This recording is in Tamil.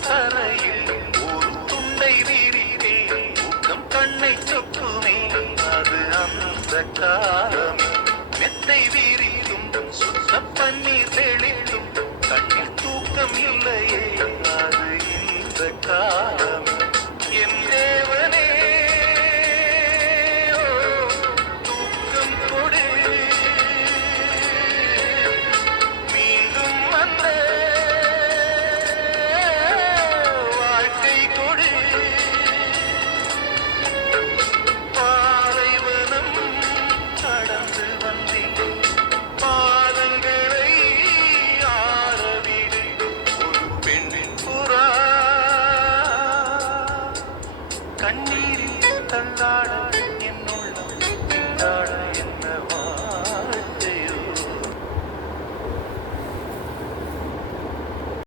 தரையில் ஒரு துண்டை வீரித்தேன் தூக்கம் கண்ணை சொக்குமே அது அந்த காலமே மெத்தை வீரித்தும் சுத்த பன்னீர் தெளித்தும் கண்ணில் தூக்கம் இல்லையே அது இந்த காலமே என் தேவனே தூக்கம் கொடு மீண்டும் அந்த வாழ்க்கை கொடு பாலைவனம் கடந்து வந்தேன் பாதங்களை ஆரவிடு ஒரு பெண்ணின் புறா கண்ணீரில் தள்ளாட